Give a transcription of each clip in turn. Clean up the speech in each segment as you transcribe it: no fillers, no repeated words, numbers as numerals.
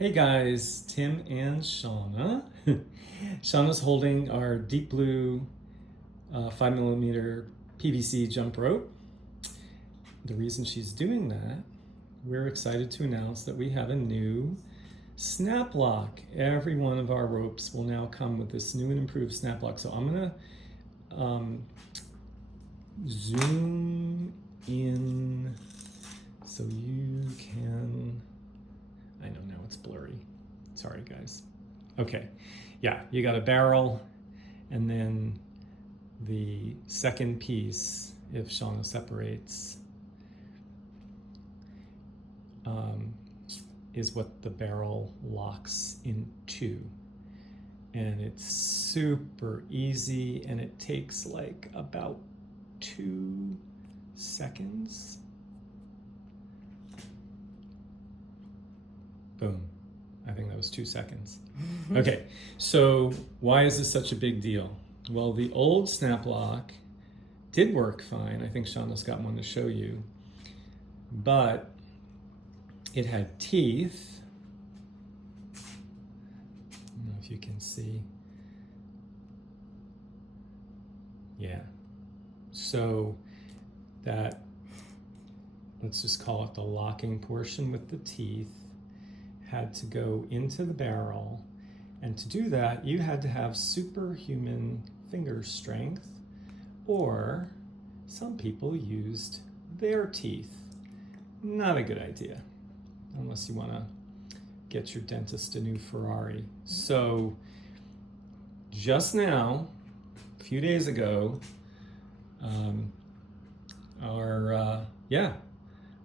Hey guys, Tim and Shauna. Shauna's holding our deep blue 5mm PVC jump rope. The reason she's doing that, we're excited to announce that we have a new snap lock. Every one of our ropes will now come with this new and improved snap lock. So I'm gonna zoom in so you can, I know now it's blurry. Sorry guys. Okay, yeah, you got a barrel and then the second piece, if Shauna separates, is what the barrel locks into. And it's super easy and it takes like about 2 seconds. Boom. I think that was 2 seconds. Okay, so why is this such a big deal? Well, the old snap lock did work fine. I think Shauna's got one to show you. But it had teeth. I don't know if you can see. Yeah. So that, let's just call it the locking portion with the teeth, had to go into the barrel, and to do that you had to have superhuman finger strength, or some people used their teeth. Not a good idea unless you want to get your dentist a new Ferrari. So just now, a few days ago,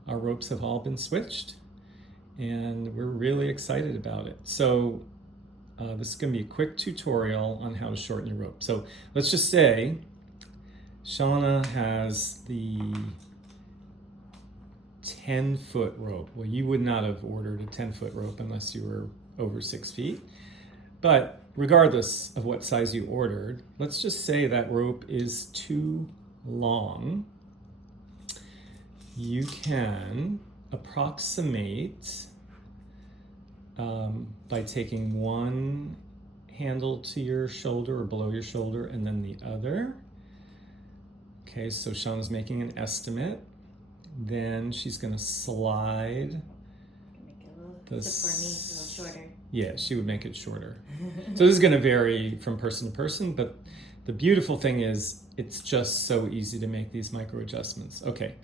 our ropes have all been switched and we're really excited about it. So this is going to be a quick tutorial on how to shorten your rope. So let's just say Shauna has the 10-foot rope. Well, you would not have ordered a 10-foot rope unless you were over 6 feet. But regardless of what size you ordered, let's just say that rope is too long. You can approximate by taking one handle to your shoulder or below your shoulder and then the other. Okay, so Shauna's making an estimate. Then she's going to slide. Make it a little shorter. Yeah, she would make it shorter. So this is going to vary from person to person, but the beautiful thing is it's just so easy to make these micro adjustments. Okay,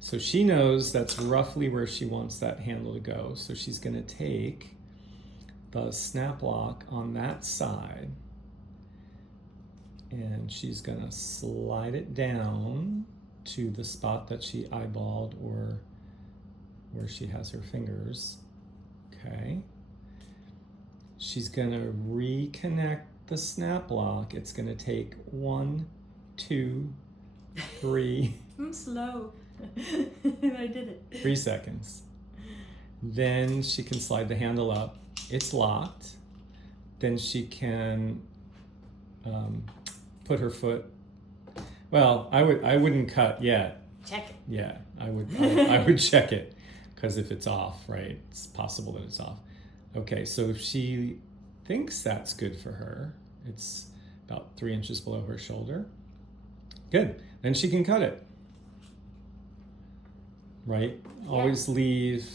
so she knows that's roughly where she wants that handle to go. So she's going to take the snap lock on that side and she's going to slide it down to the spot that she eyeballed or where she has her fingers. Okay. She's going to reconnect the snap lock. It's going to take 1, 2, 3. I'm slow. I did it. 3 seconds. Then she can slide the handle up. It's locked. Then she can put her foot. Well, I wouldn't cut yet. Check it. Yeah, I would check it, because if it's off, right, it's possible that it's off. Okay, so if she thinks that's good for her, it's about 3 inches below her shoulder. Good. Then she can cut it. Right? Yeah. Always leave,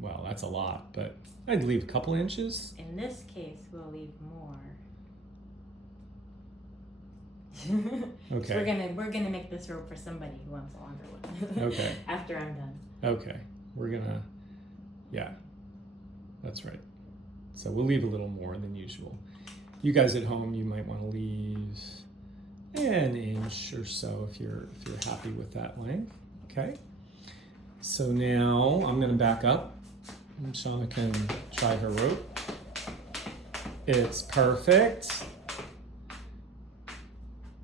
well, that's a lot, but I'd leave a couple inches. In this case, we'll leave more. Okay. So we're gonna make this rope for somebody who wants a longer one. Okay. After I'm done. Okay. We're gonna, yeah, that's right. So we'll leave a little more than usual. You guys at home, you might want to leave an inch or so if you're happy with that length. Okay. So now I'm gonna back up and Shauna can try her rope. It's perfect.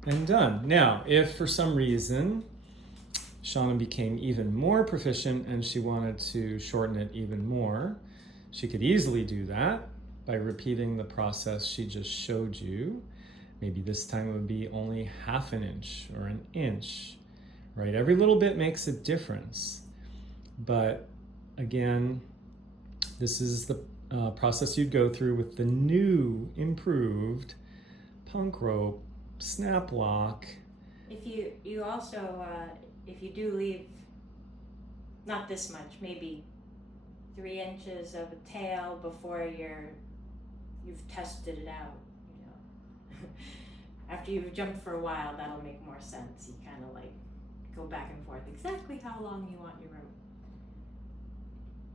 And done. Now, if for some reason Shauna became even more proficient and she wanted to shorten it even more, she could easily do that by repeating the process she just showed you. Maybe this time it would be only 1/2 inch or 1 inch, right? Every little bit makes a difference. But again, this is the process you'd go through with the new, improved punk rope snap lock. If you also if you do leave not this much, maybe 3 inches of a tail before you've tested it out, you know. After you've jumped for a while, that'll make more sense. You kind of like go back and forth exactly how long you want your rope.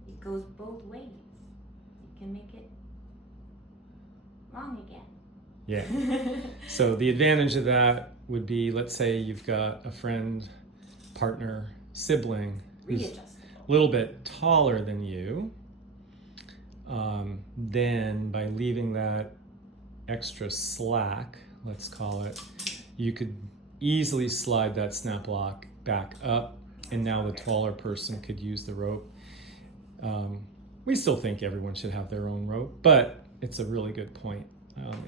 It goes both ways. You can make it long again. Yeah. So the advantage of that would be, let's say you've got a friend, partner, sibling who's a little bit taller than you. Then by leaving that extra slack, let's call it, you could easily slide that snap lock back up, and now the taller person could use the rope. We still think everyone should have their own rope, but it's a really good point.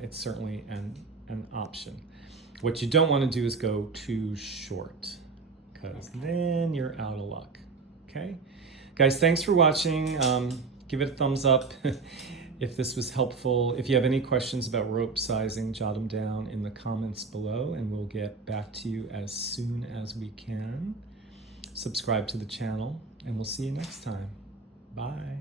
It's certainly an option. What you don't want to do is go too short, because then you're out of luck. Okay? Guys, thanks for watching. Give it a thumbs up if this was helpful. If you have any questions about rope sizing, jot them down in the comments below, and we'll get back to you as soon as we can. Subscribe to the channel, and we'll see you next time. Bye.